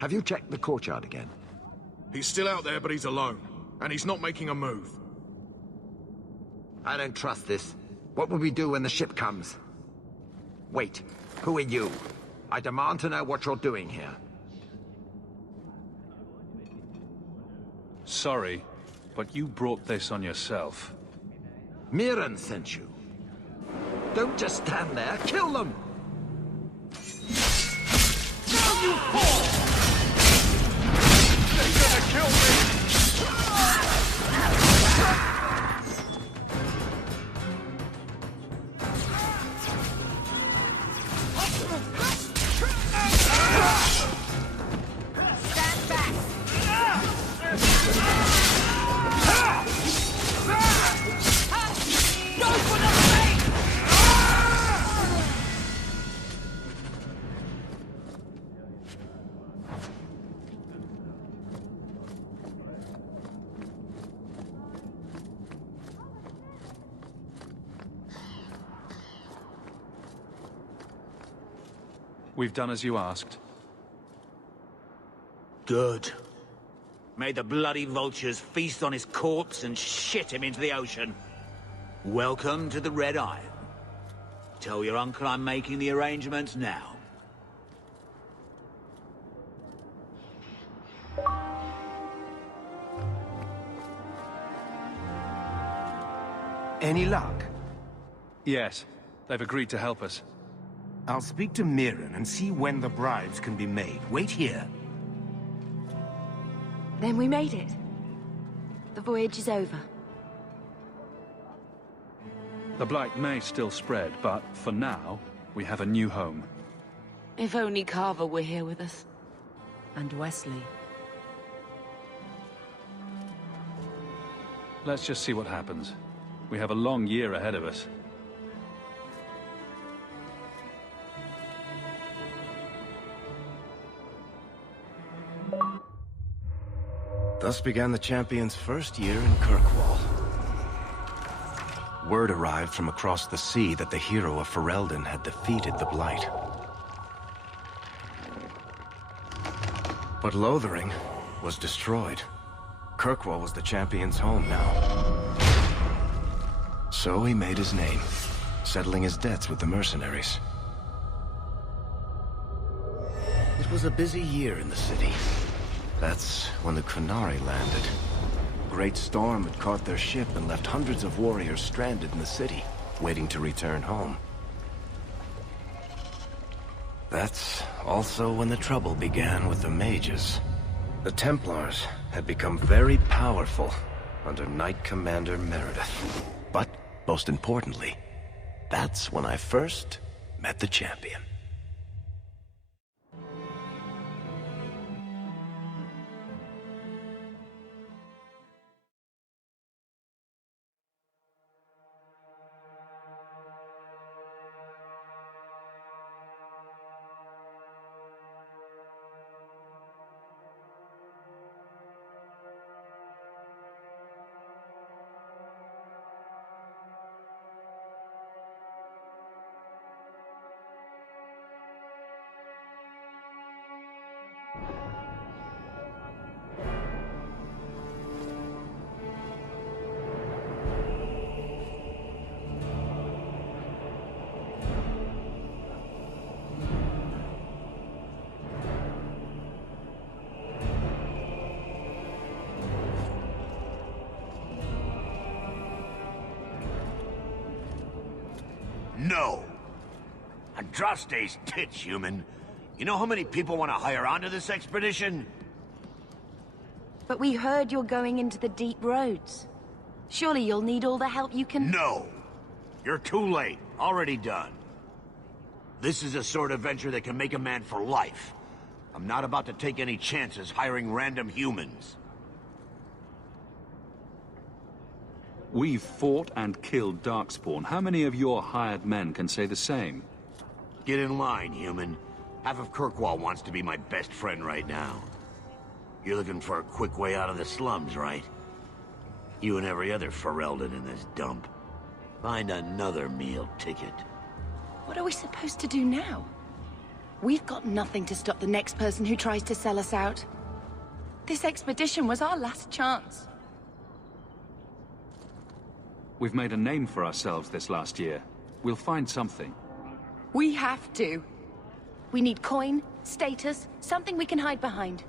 Have you checked the courtyard again? He's still out there, but he's alone. And he's not making a move. I don't trust this. What will we do when the ship comes? Wait, who are you? I demand to know what you're doing here. Sorry, but you brought this on yourself. Mirren sent you. Don't just stand there, kill them! Now you fall! They're gonna kill me! Stand back! Go for the blade! We've done as you asked. Good. May the bloody vultures feast on his corpse and shit him into the ocean. Welcome to the Red Isle. Tell your uncle I'm making the arrangements now. Any luck? Yes, they've agreed to help us. I'll speak to Mirren and see when the bribes can be made. Wait here. Then we made it. The voyage is over. The Blight may still spread, but for now, we have a new home. If only Carver were here with us. And Wesley. Let's just see what happens. We have a long year ahead of us. Thus began the Champion's first year in Kirkwall. Word arrived from across the sea that the hero of Ferelden had defeated the Blight. But Lothering was destroyed. Kirkwall was the Champion's home now. So he made his name, settling his debts with the mercenaries. It was a busy year in the city. That's when the Qunari landed. A great storm had caught their ship and left hundreds of warriors stranded in the city, waiting to return home. That's also when the trouble began with the mages. The Templars had become very powerful under Knight Commander Meredith. But, most importantly, that's when I first met the Champion. No! Andraste's tits, human. You know how many people want to hire onto this expedition? But we heard you're going into the deep roads. Surely you'll need all the help you can... No! You're too late. Already done. This is a sort of venture that can make a man for life. I'm not about to take any chances hiring random humans. We've fought and killed Darkspawn. How many of your hired men can say the same? Get in line, human. Half of Kirkwall wants to be my best friend right now. You're looking for a quick way out of the slums, right? You and every other Ferelden in this dump. Find another meal ticket. What are we supposed to do now? We've got nothing to stop the next person who tries to sell us out. This expedition was our last chance. We've made a name for ourselves this last year. We'll find something. We have to. We need coin, status, something we can hide behind.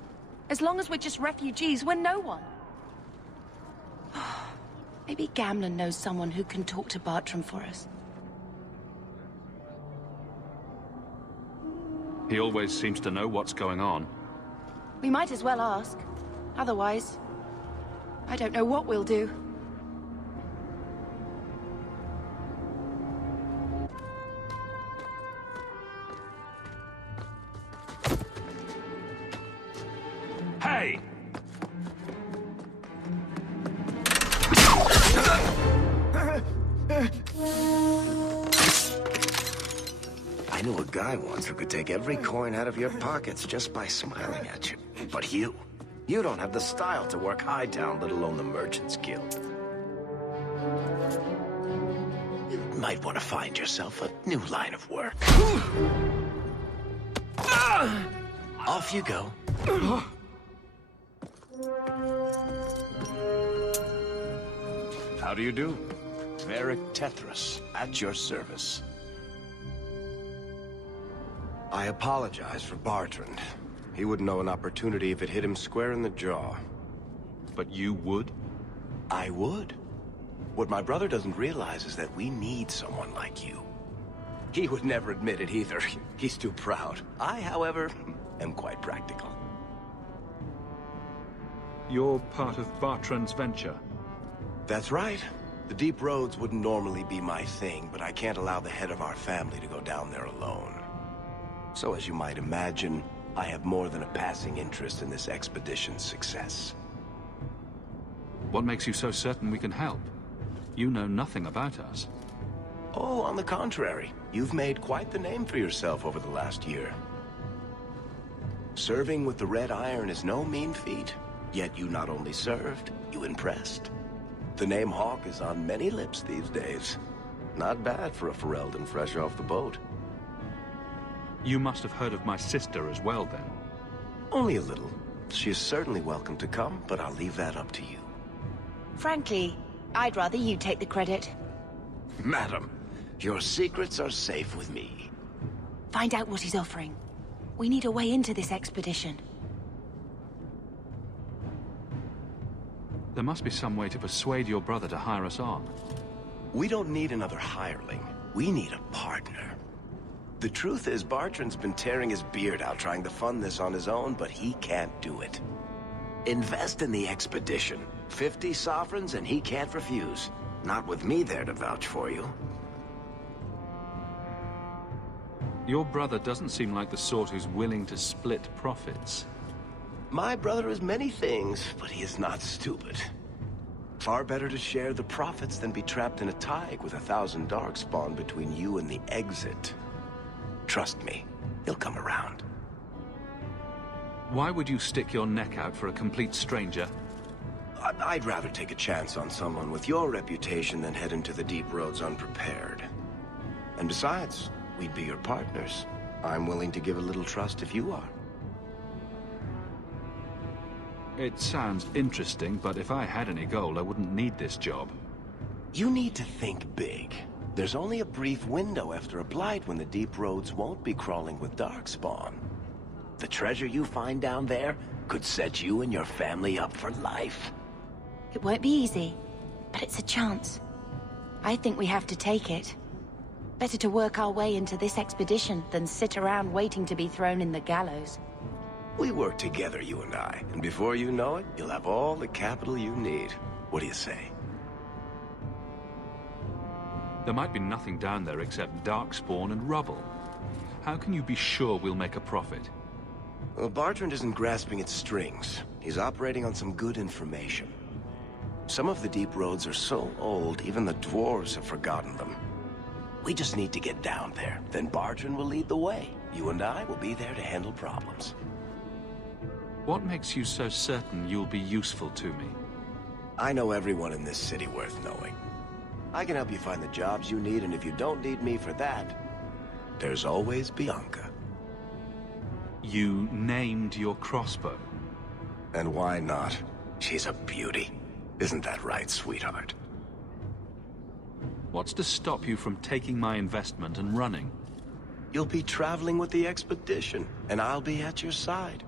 As long as we're just refugees, we're no one. Maybe Gamlen knows someone who can talk to Bartram for us. He always seems to know what's going on. We might as well ask. Otherwise, I don't know what we'll do. Hey! I knew a guy once who could take every coin out of your pockets just by smiling at you. But you don't have the style to work Hightown, let alone the Merchants Guild. You might want to find yourself a new line of work. Off you go. How do you do? Varric Tethras, at your service. I apologize for Bartrand. He wouldn't know an opportunity if it hit him square in the jaw. But you would? I would. What my brother doesn't realize is that we need someone like you. He would never admit it either. He's too proud. I, however, am quite practical. You're part of Bartrand's venture. That's right. The deep roads wouldn't normally be my thing, but I can't allow the head of our family to go down there alone. So as you might imagine, I have more than a passing interest in this expedition's success. What makes you so certain we can help? You know nothing about us. Oh, on the contrary. You've made quite the name for yourself over the last year. Serving with the Red Iron is no mean feat. Yet you not only served, you impressed. The name Hawke is on many lips these days. Not bad for a Ferelden fresh off the boat. You must have heard of my sister as well, then. Only a little. She is certainly welcome to come, but I'll leave that up to you. Frankly, I'd rather you take the credit. Madam, your secrets are safe with me. Find out what he's offering. We need a way into this expedition. There must be some way to persuade your brother to hire us on. We don't need another hireling. We need a partner. The truth is, Bartrand's been tearing his beard out trying to fund this on his own, but he can't do it. Invest in the expedition. 50 sovereigns and he can't refuse. Not with me there to vouch for you. Your brother doesn't seem like the sort who's willing to split profits. My brother is many things, but he is not stupid. Far better to share the profits than be trapped in a tide with 1,000 Darkspawn between you and the exit. Trust me, he'll come around. Why would you stick your neck out for a complete stranger? I'd rather take a chance on someone with your reputation than head into the deep roads unprepared. And besides, we'd be your partners. I'm willing to give a little trust if you are. It sounds interesting, but if I had any gold, I wouldn't need this job. You need to think big. There's only a brief window after a blight when the deep roads won't be crawling with Darkspawn. The treasure you find down there could set you and your family up for life. It won't be easy, but it's a chance. I think we have to take it. Better to work our way into this expedition than sit around waiting to be thrown in the gallows. We work together, you and I, and before you know it, you'll have all the capital you need. What do you say? There might be nothing down there except Darkspawn and rubble. How can you be sure we'll make a profit? Well, Bartrand isn't grasping at strings. He's operating on some good information. Some of the deep roads are so old, even the dwarves have forgotten them. We just need to get down there. Then Bartrand will lead the way. You and I will be there to handle problems. What makes you so certain you'll be useful to me? I know everyone in this city worth knowing. I can help you find the jobs you need, and if you don't need me for that, there's always Bianca. You named your crossbow. And why not? She's a beauty. Isn't that right, sweetheart? What's to stop you from taking my investment and running? You'll be traveling with the expedition, and I'll be at your side.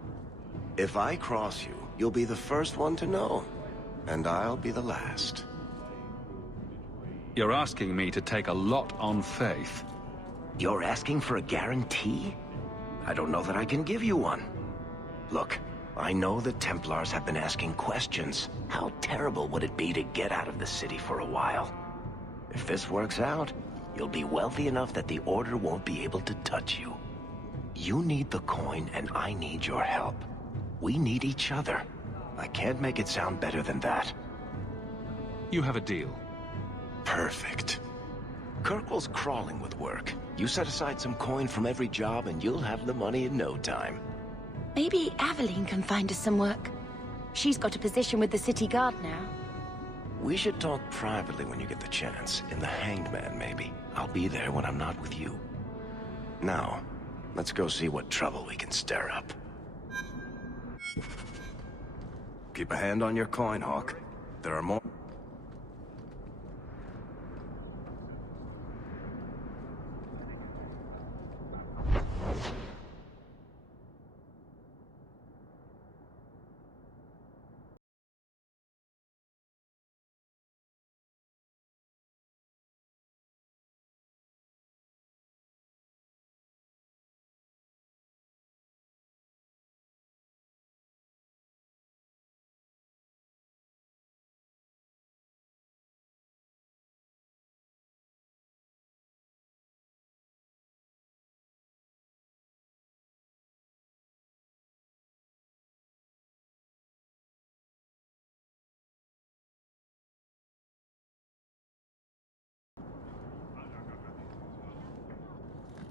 If I cross you, you'll be the first one to know, and I'll be the last. You're asking me to take a lot on faith. You're asking for a guarantee? I don't know that I can give you one. Look, I know the Templars have been asking questions. How terrible would it be to get out of the city for a while? If this works out, you'll be wealthy enough that the Order won't be able to touch you. You need the coin, and I need your help. We need each other. I can't make it sound better than that. You have a deal. Perfect. Kirkwall's crawling with work. You set aside some coin from every job, and you'll have the money in no time. Maybe Aveline can find us some work. She's got a position with the city guard now. We should talk privately when you get the chance. In the Hanged Man, maybe. I'll be there when I'm not with you. Now, let's go see what trouble we can stir up. Keep a hand on your coin, Hawk. There are more...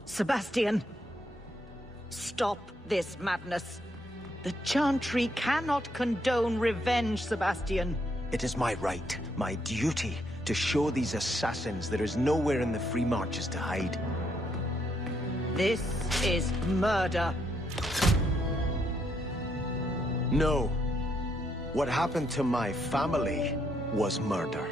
Sebastian! Stop this madness. The Chantry cannot condone revenge, Sebastian. It is my right, my duty, to show these assassins there is nowhere in the Free Marches to hide. This is murder. No. What happened to my family was murder.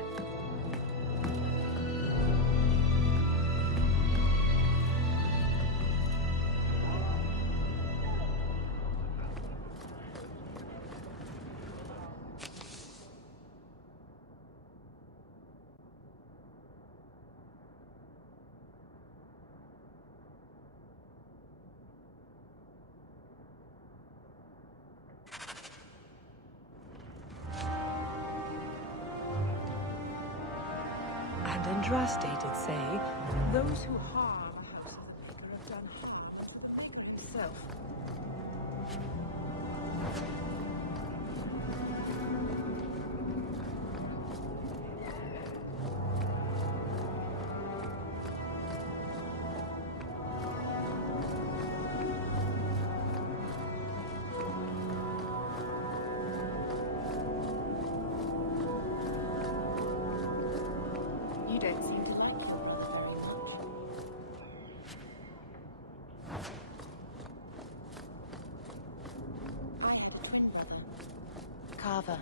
And Andraste did say, those who harm a house have done self. You don't seem to like it very much. I have a twin brother, Carver.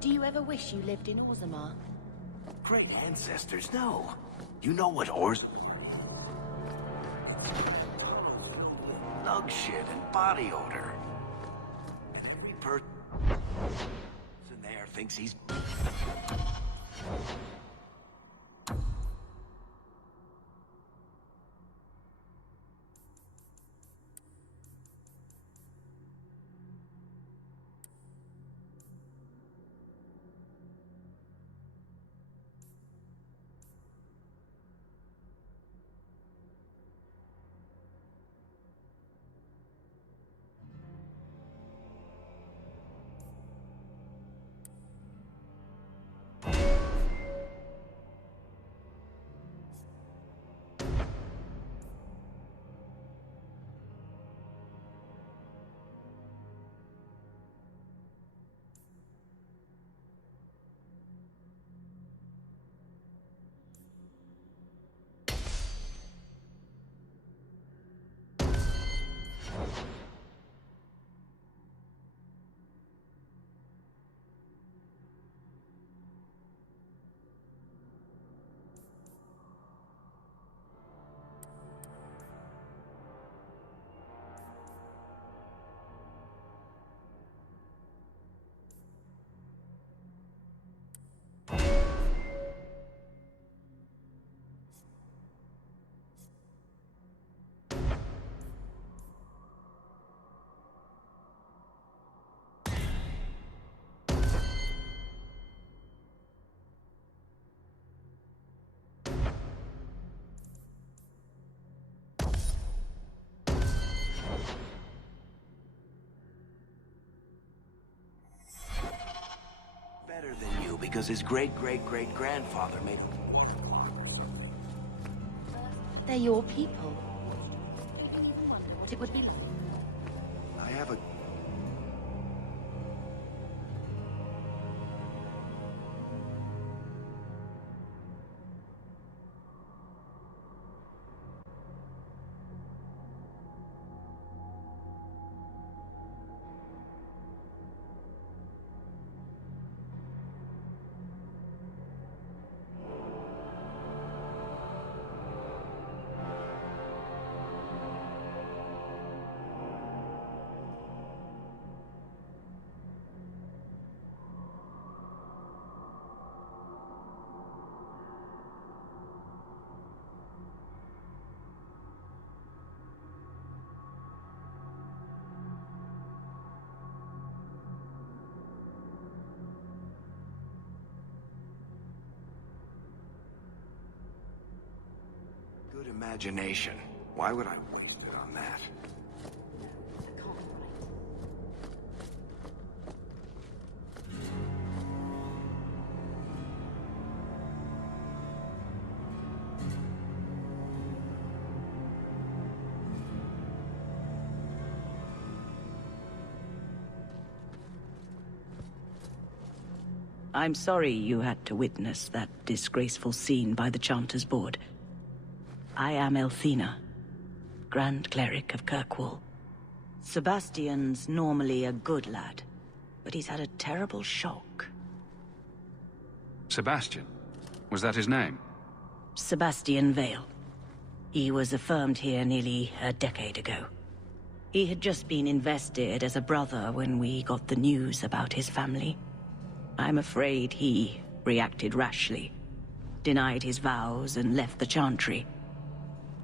Do you ever wish you lived in Orzammar? Great ancestors, no. You know what Orz... Lug shit and body odor. And every person in there thinks he's... because his great-great-great-grandfather made a water clock. They're your people. I didn't even wonder what it would be like. I have a... Good imagination. Why would I waste it on that? I'm sorry you had to witness that disgraceful scene by the Chanters' Board. I am Elthina, Grand Cleric of Kirkwall. Sebastian's normally a good lad, but he's had a terrible shock. Sebastian? Was that his name? Sebastian Vale. He was affirmed here nearly a decade ago. He had just been invested as a brother when we got the news about his family. I'm afraid he reacted rashly, denied his vows and left the Chantry.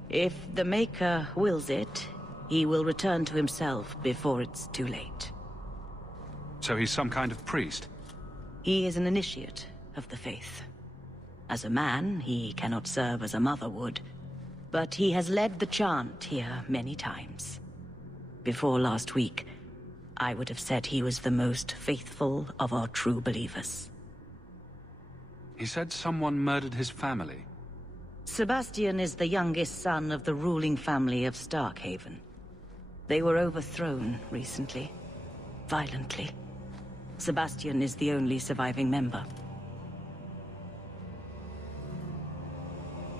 If the Maker wills it, he will return to himself before it's too late. So he's some kind of priest? He is an initiate of the faith. As a man, he cannot serve as a mother would, but he has led the chant here many times. Before last week, I would have said he was the most faithful of our true believers. He said someone murdered his family. Sebastian is the youngest son of the ruling family of Starkhaven. They were overthrown recently, violently. Sebastian is the only surviving member.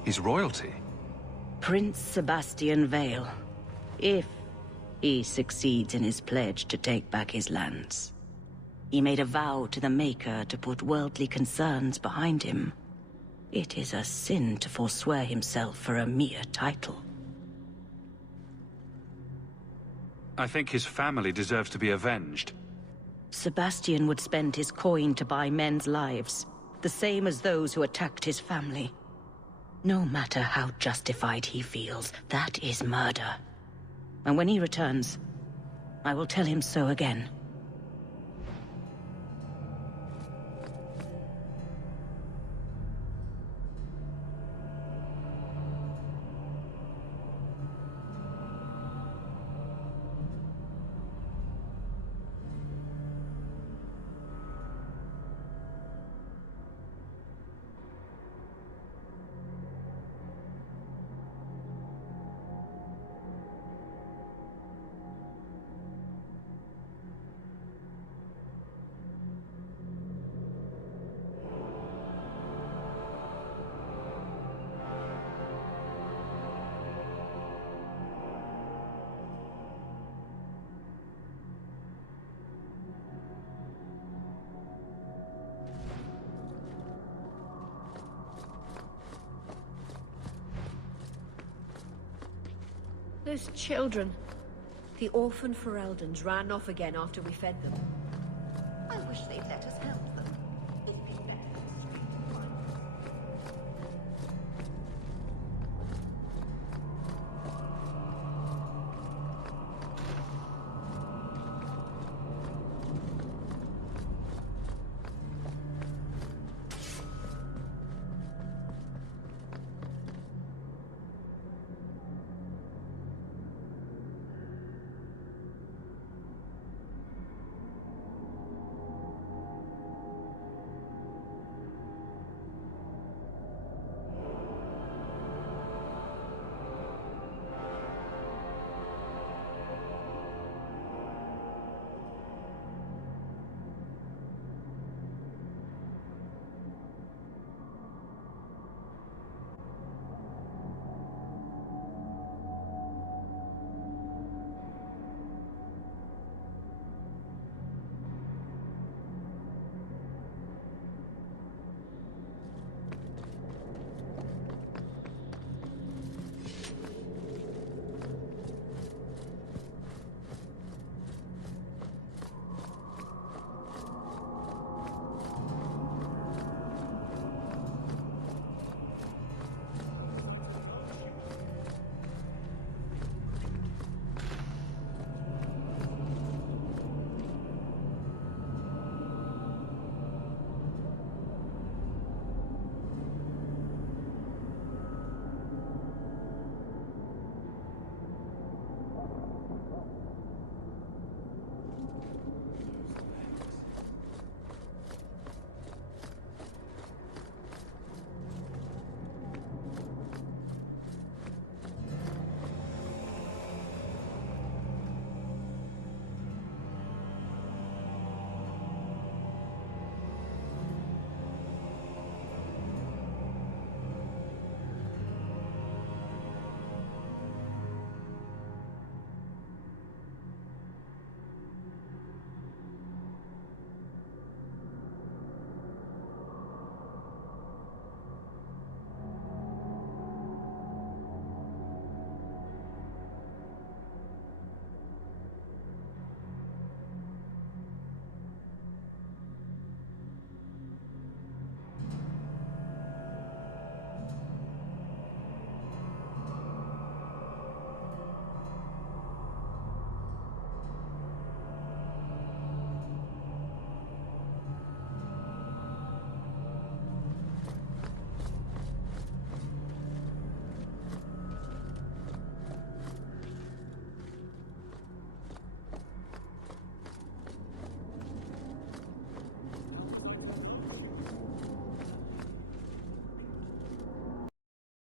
He's royalty? Prince Sebastian Vale, if he succeeds in his pledge to take back his lands. He made a vow to the Maker to put worldly concerns behind him. It is a sin to forswear himself for a mere title. I think his family deserves to be avenged. Sebastian would spend his coin to buy men's lives, the same as those who attacked his family. No matter how justified he feels, that is murder. And when he returns, I will tell him so again. Those children. The orphan Fereldans ran off again after we fed them. I wish they'd let us help them.